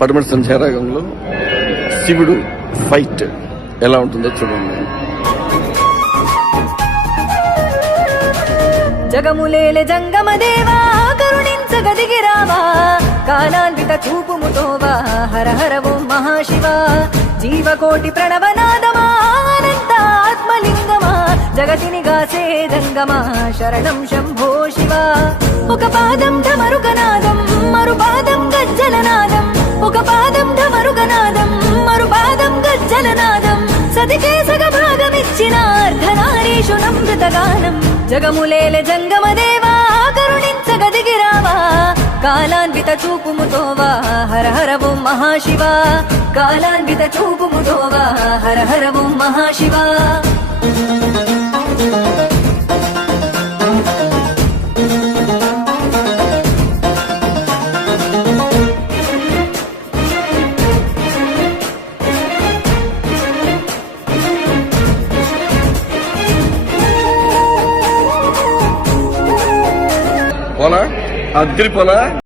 పడమటి సంధ్యారాగంలో శివుడు ఫైట్ ఎలా ఉంటుందో చూడండి. జగములేలే జంగమదేవా కరుణించగదిగిరావా కాలాన్విత చూపుముతోవా హర హర ఓం మహాశివ జీవకోటి ప్రణవనాదమా అనంత ఆత్మలింగమా జగతిని గాసే జంగమా శరణం శంభో శివ. ఒక పాదం ఢమరుకనాదం మరు పాదం గజ్జలనాదం ఒక పాదం ఢమరుకనాదం మరు పాదం గజ్జలనాదం సతికే సగ భాగమిచ్చిన అర్ధనారీషు నమృతగానం. జగములేలే జంగమదేవా కరుణించగదిగిరావా కాలాన్విత చూపుముతోవా హర హర ఓం మహాశివ కాలాన్విత చూపుముతోవా హర హర ఓం మహాశివ. పోలా అగ్రి పోలా